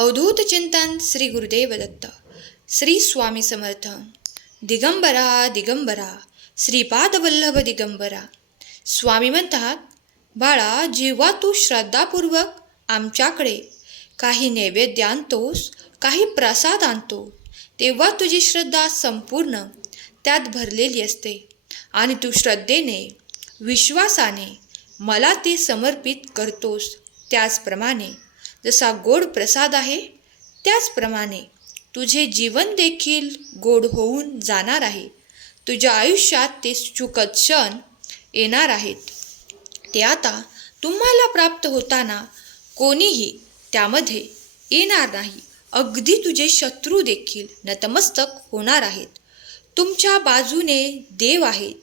अवधूत चिंतन श्री गुरुदेव दत्त श्री स्वामी समर्थ दिगंबरा दिगंबरा श्रीपाद वल्लभ दिगंबरा स्वामी म्हणतात बाळा जेव्हा तू श्रद्धापूर्वक आमच्याकडे. काही नैवेद्य आणतोस काही प्रसाद आणतो. तेव्हा तुझी श्रद्धा संपूर्ण त्यात भरलेली असते आणि तू श्रद्धेने विश्वासाने मला ते समर्पित करतोस. त्याचप्रमाणे जसा गोड प्रसाद आहे त्याचप्रमाणे तुझे जीवन देखील गोड होऊन जाणार आहे. तुझ्या आयुष्यात ते सुखद क्षण येणार आहेत. ते आता तुम्हाला प्राप्त होताना कोणीही त्यामध्ये येणार नाही. अगदी तुझे शत्रू देखील नतमस्तक होणार आहेत. तुमच्या बाजूने देव आहेत.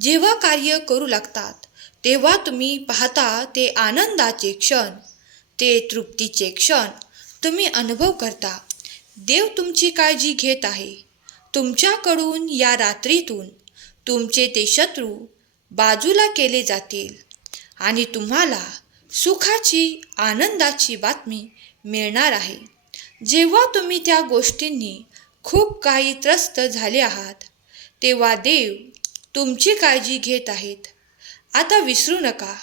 जेव्हा कार्य करू लागतात तेव्हा तुम्ही पाहता ते आनंदाचे क्षण ते तृप्तीचे क्षण तुम्ही अनुभव करता. देव तुमची काळजी घेत आहे. तुमच्याकडून या रात्रीतून तुमचे ते शत्रू बाजूला केले जातील आणि तुम्हाला सुखाची आनंदाची बातमी मिळणार आहे. जेव्हा तुम्ही त्या गोष्टींनी खूप काही त्रस्त झाले आहात तेव्हा देव तुमची काळजी घेत आहेत. आता विसरू नका.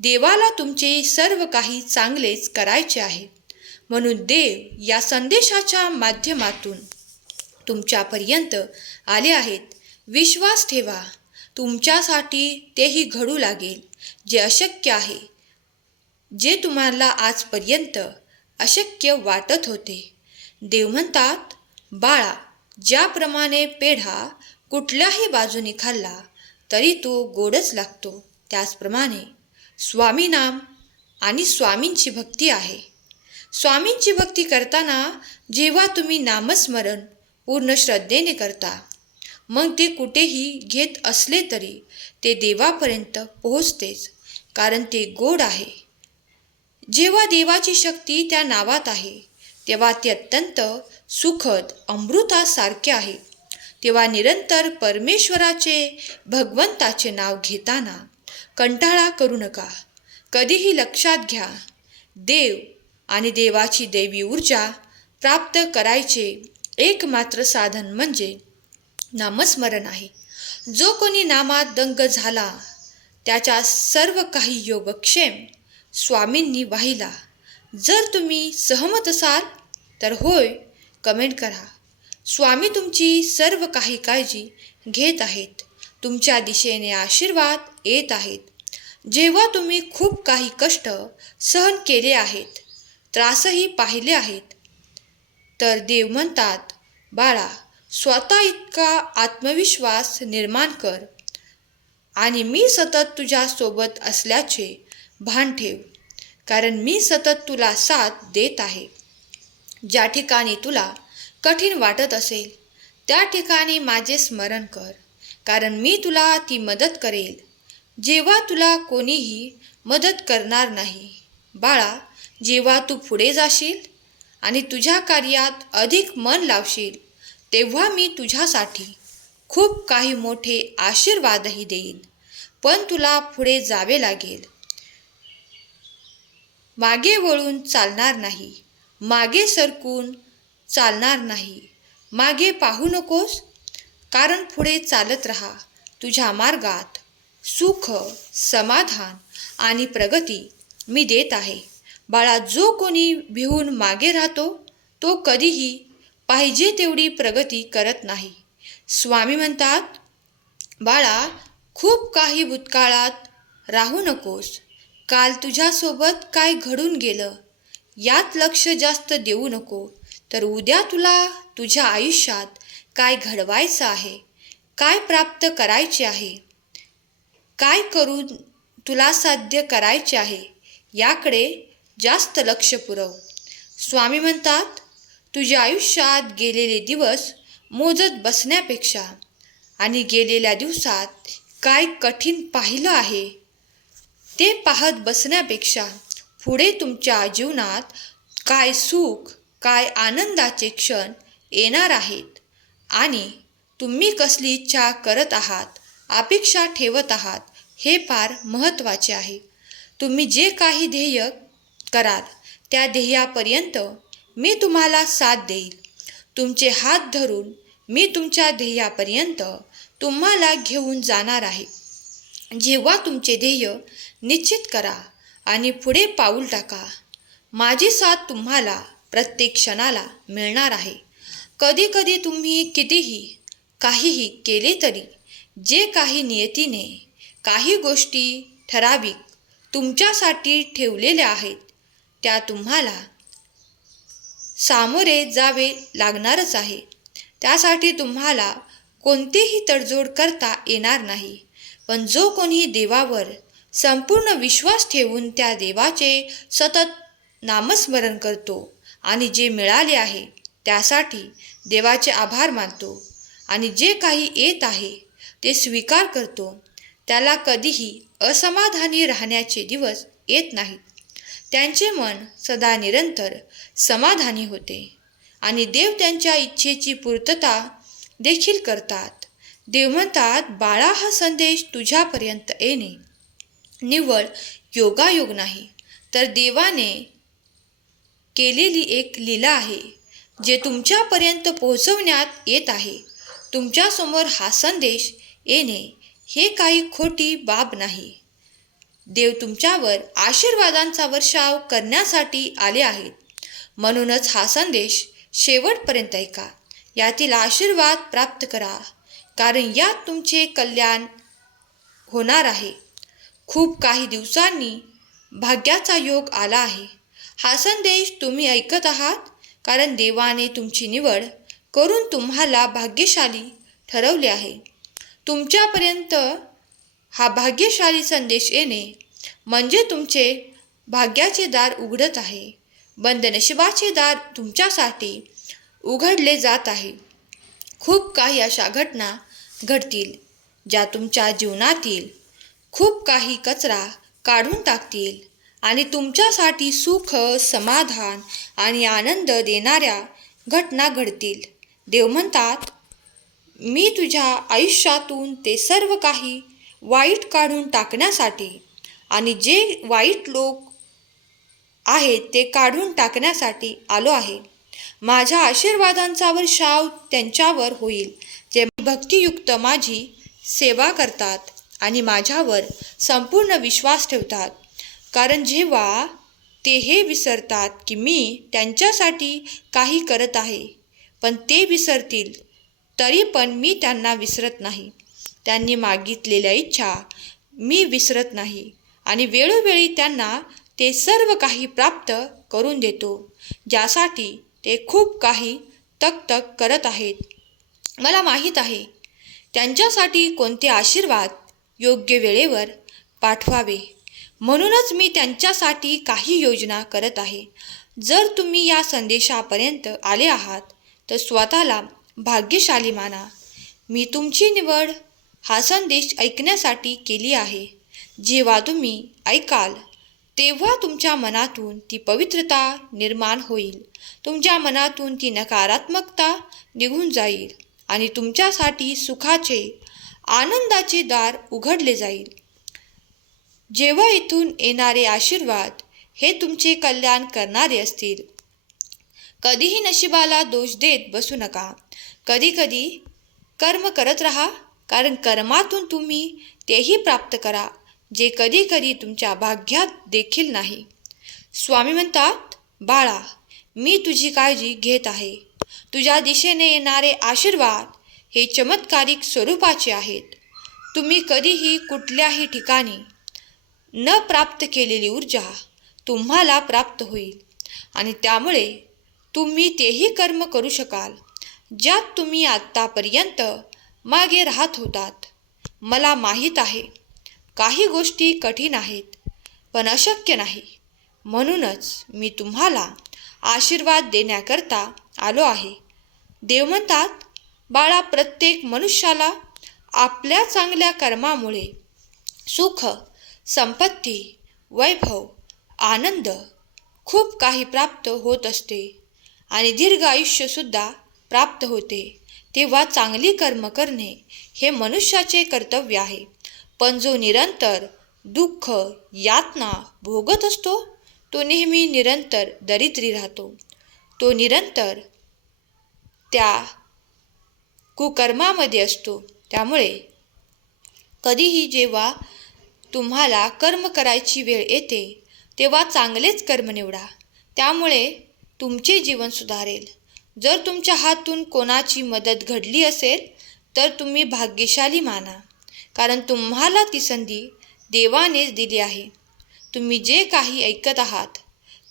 देवाला तुमचे सर्व काही चांगलेच करायचे आहे. म्हणून देव या संदेशाच्या माध्यमातून तुमच्यापर्यंत आले आहेत. विश्वास ठेवा. तुमच्यासाठी तेही घडू लागेल. जे अशक्य आहे जे तुम्हाला आजपर्यंत अशक्य वाटत होते. देव म्हणतात बाळा ज्याप्रमाणे पेढा कुठल्याही बाजूने खाल्ला तरी तो गोडच लागतो. त्याचप्रमाणे स्वामीनाम आणि स्वामींची भक्ती आहे. स्वामींची भक्ती करताना जेव्हा तुम्ही नामस्मरण पूर्ण श्रद्धेने करता मग ते कुठेही घेत असले तरी ते देवापर्यंत पोहोचतेच कारण ते गोड आहे. जेव्हा देवाची शक्ती त्या नावात आहे तेव्हा ते अत्यंत सुखद अमृतासारखे आहे. तेव्हा निरंतर परमेश्वराचे भगवंताचे नाव घेताना कंटाळा करू नका. कधीही लक्षात घ्या. देव आणि देवाची देवी ऊर्जा प्राप्त करायचे एकमात्र साधन म्हणजे नामस्मरण आहे. जो कोणी नामात दंग झाला त्याच्या सर्व काही योगक्षेम स्वामींनी वाहिला. जर तुम्ही सहमत असाल तर होय कमेंट करा. स्वामी तुमची सर्व काही काळजी घेत आहेत. तुमच्या दिशेने आशीर्वाद येत आहेत. जेव्हा तुम्ही खूप काही कष्ट सहन केले आहेत त्रासही पाहिले आहेत तर देव म्हणतात बाळा स्वतः इतका आत्मविश्वास निर्माण कर आणि मी सतत तुझ्यासोबत असल्याचे भान ठेव कारण मी सतत तुला साथ देत आहे. ज्या ठिकाणी तुला कठीण वाटत असेल त्या ठिकाणी माझे स्मरण कर. कारण मी तुला ती मदत करेल. जेव्हा तुला कोणीही मदत करणार नाही बाळा जेव्हा तू पुढे जाशील आणि तुझ्या कार्यात अधिक मन लावशील तेव्हा मी तुझ्यासाठी खूप काही मोठे आशीर्वादही देईन. पण तुला पुढे जावे लागेल. मागे वळून चालणार नाही. मागे सरकून चालणार नाही. मागे पाहू नकोस कारण पुढे चालत राहा. तुझ्या मार्गात सुख समाधान आणि प्रगती मी देत आहे. बाळा जो कोणी भिवून मागे राहतो तो कधीही पाहिजे तेवढी प्रगती करत नाही. स्वामी म्हणतात बाळा खूप काही भूतकाळात राहू नकोस. काल तुझ्यासोबत काय घडून गेलं यात लक्ष जास्त देऊ नको. तर उद्या तुला तुझ्या आयुष्यात काय घडवायचं आहे? काय प्राप्त करायचे आहे? काय करून तुला साध्य करायचे आहे? याकडे जास्त लक्ष पुरव. स्वामी म्हणतात तुझ्या आयुष्यात गेलेले दिवस मोजत बसण्यापेक्षा आणि गेलेल्या दिवसात काय कठीण पाहिलं आहे ते पाहत बसण्यापेक्षा पुढे तुमच्या जीवनात काय सुख काय आनंदाचे क्षण येणार आहेत. आणि तुम्ही कसली इच्छा करत आहात अपेक्षा ठेवत आहात हे फार महत्त्वाचे आहे. तुम्ही जे काही ध्येय कराल त्या ध्येयापर्यंत मी तुम्हाला साथ देईल. तुमचे हात धरून मी तुमच्या ध्येयापर्यंत तुम्हाला घेऊन जाणार आहे. जेव्हा तुमचे ध्येय निश्चित करा आणि पुढे पाऊल टाका माझी साथ तुम्हाला प्रत्येक क्षणाला मिळणार आहे. कधीकधी तुम्ही कितीही काहीही केले तरी जे काही नियतीने काही गोष्टी ठराविक तुमच्यासाठी ठेवलेल्या आहेत त्या तुम्हाला सामोरे जावे लागणारच आहे. त्यासाठी तुम्हाला कोणतीही तडजोड करता येणार नाही. पण जो कोणी देवावर संपूर्ण विश्वास ठेवून त्या देवाचे सतत नामस्मरण करतो आणि जे मिळाले आहे त्यासाठी देवाचे आभार मानतो आणि जे काही येत आहे ते स्वीकार करतो. त्याला कधीही असमाधानी राहण्याचे दिवस येत नाहीत. त्यांचे मन सदा निरंतर समाधानी होते आणि देव त्यांच्या इच्छेची पूर्तता देखील करतात. देव म्हणतात बाळा हा संदेश तुझ्यापर्यंत येणे निव्वळ योगायोग नाही. तर देवाने केलेली एक लीला आहे. जे तुमच्यापर्यंत पोहोचवण्यात येत आहे. तुमच्यासमोर हा संदेश येणे हे काही खोटी बाब नाही. देव तुमच्यावर आशीर्वादांचा वर्षाव करण्यासाठी आले आहेत. म्हणूनच हा संदेश शेवटपर्यंत ऐका. यातील आशीर्वाद प्राप्त करा. कारण यात तुमचे कल्याण होणार आहे. खूप काही दिवसांनी भाग्याचा योग आला आहे. हा संदेश तुम्ही ऐकत आहात? कारण देवाने तुमची निवड करून तुम्हाला भाग्यशाली ठरवले आहे. तुमच्यापर्यंत हा भाग्यशाली संदेश येणे म्हणजे तुमचे भाग्याचे दार उघडत आहे. बंद नशिबाचे दार तुमच्यासाठी उघडले जात आहे. खूप काही अशा घटना घडतील ज्या तुमच्या जीवनातील खूप काही कचरा काढून टाकतील. आणि तुमच्यासाठी सुख समाधान आणि आनंद देणाऱ्या घटना घडतील. देव म्हणतात मी तुझ्या आयुष्यातून ते सर्व काही वाईट काढून टाकण्यासाठी आणि जे वाईट लोक आहेत ते काढून टाकण्यासाठी आलो आहे. माझ्या आशीर्वादांचा वर्षाव त्यांच्यावर होईल. जे भक्तियुक्त माझी सेवा करतात आणि माझ्यावर संपूर्ण विश्वास ठेवतात. कारण जेव्हा ते हे विसरतात की मी त्यांच्यासाठी काही करत आहे पण ते विसरतील तरी पण मी त्यांना विसरत नाही. त्यांनी मागितलेल्या इच्छा मी विसरत नाही आणि वेळोवेळी त्यांना ते सर्व काही प्राप्त करून देतो ज्यासाठी ते खूप काही तक करत आहेत. मला माहीत आहे त्यांच्यासाठी कोणते आशीर्वाद योग्य वेळेवर पाठवावे. म्हणूनच मी त्यांच्यासाठी काही योजना करत आहे. जर तुम्ही या संदेशापर्यंत आले आहात तर स्वतःला भाग्यशाली माना. मी तुमची निवड हा संदेश ऐकण्यासाठी केली आहे. जेव्हा तुम्ही ऐकाल तेव्हा तुमच्या मनातून ती पवित्रता निर्माण होईल. तुमच्या मनातून ती नकारात्मकता निघून जाईल आणि तुमच्यासाठी सुखाचे आनंदाचे दार उघडले जाईल. जेव्हा इथून येणारे आशीर्वाद हे तुमचे कल्याण करणारे असतील. कधीही नशिबाला दोष देत बसू नका. कधीकधी कर्म करत राहा कारण कर्मातून तुम्ही तेही प्राप्त करा जे कधीकधी तुमच्या भाग्यात देखील नाही. स्वामी म्हणतात बाळा मी तुझी काळजी घेत आहे. तुझ्या दिशेने येणारे आशीर्वाद हे चमत्कारिक स्वरूपाचे आहेत. तुम्ही कधीही कुठल्याही ठिकाणी न प्राप्त केलेली ऊर्जा तुम्हाला प्राप्त होईल. आणि त्यामुळे तुम्ही तेही कर्म करू शकाल ज्यात तुम्ही आत्तापर्यंत मागे राहत होतात. मला माहीत आहे काही गोष्टी कठीण आहेत पण अशक्य नाही. म्हणूनच मी तुम्हाला आशीर्वाद देण्याकरता आलो आहे. देव म्हणतात बाळा प्रत्येक मनुष्याला आपल्या चांगल्या कर्मामुळे सुख संपत्ती वैभव आनंद खूप काही प्राप्त होत असते आणि दीर्घ आयुष्यसुद्धा प्राप्त होते. तेव्हा चांगली कर्म करणे हे मनुष्याचे कर्तव्य आहे. पण जो निरंतर दुःख यातना भोगत असतो तो नेहमी निरंतर दरिद्री राहतो. तो निरंतर त्या कुकर्मामध्ये असतो. त्यामुळे कधीही जेव्हा तुम्हाला कर्म करायची वेळ येते तेव्हा चांगलेच कर्म निवडा. त्यामुळे तुमचे जीवन सुधारेल. जर तुमच्या हातून कोणाची मदत घडली असेल तर तुम्ही भाग्यशाली माना. कारण तुम्हाला ती संधी देवानेच दिली आहे. तुम्ही जे काही ऐकत आहात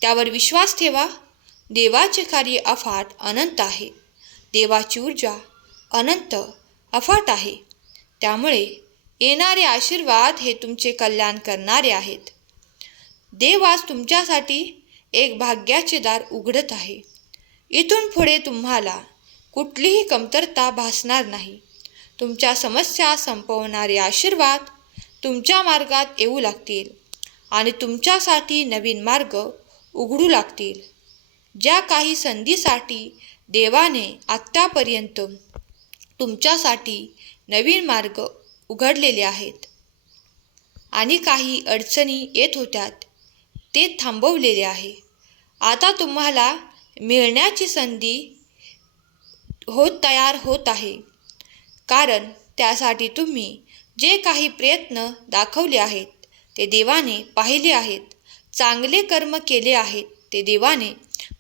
त्यावर विश्वास ठेवा. देवाचे कार्य अफाट अनंत आहे. देवाची ऊर्जा अनंत अफाट आहे. त्यामुळे येणारे आशीर्वाद हे तुमचे कल्याण करणारे आहेत. देव आज तुमच्यासाठी एक भाग्याचे दार उघडत आहे. इथून पुढे तुम्हाला कुठलीही कमतरता भासणार नाही. तुमच्या समस्या संपवणारे आशीर्वाद तुमच्या मार्गात येऊ लागतील आणि तुमच्यासाठी नवीन मार्ग उघडू लागतील. ज्या काही संधीसाठी देवाने आत्तापर्यंत तुमच्यासाठी नवीन मार्ग उघडलेले आहेत. आणि काही अडचणी येत होत्यात ते थांबवलेले आहे. आता तुम्हाला मिळण्याची संधी होत तयार होत आहे. कारण त्यासाठी तुम्ही जे काही प्रयत्न दाखवले आहेत ते देवाने पाहिले आहेत. चांगले कर्म केले आहेत ते देवाने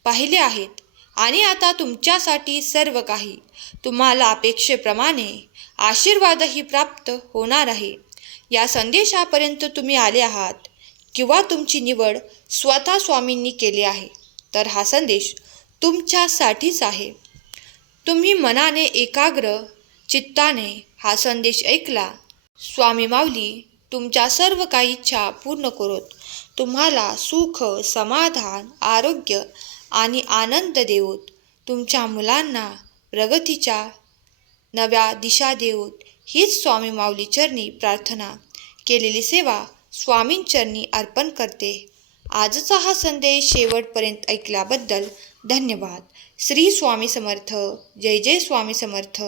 पाहिले आहेत. आणि आता तुमच्यासाठी सर्व काही. तुम्हाला अपेक्षेप्रमाणे आशीर्वादही प्राप्त होणार आहे. या संदेशापर्यंत तुम्ही आले आहात किंवा तुमची निवड स्वतः स्वामींनी केली आहे तर हा संदेश तुमच्यासाठीच आहे. तुम्ही मनाने एकाग्र चित्ताने हा संदेश ऐकला स्वामी माऊली तुमच्या सर्व काही इच्छा पूर्ण करोत. तुम्हाला सुख समाधान आरोग्य आणि आनंद देऊत तुमच्या मुलांना प्रगतीच्या नव्या दिशा देऊत हीच स्वामी माऊली चरणी प्रार्थना. केलेली सेवा स्वामींचरणी अर्पण करते. आजचा हा संदेश शेवटपर्यंत ऐकल्याबद्दल धन्यवाद. श्री स्वामी समर्थ. जय जय स्वामी समर्थ.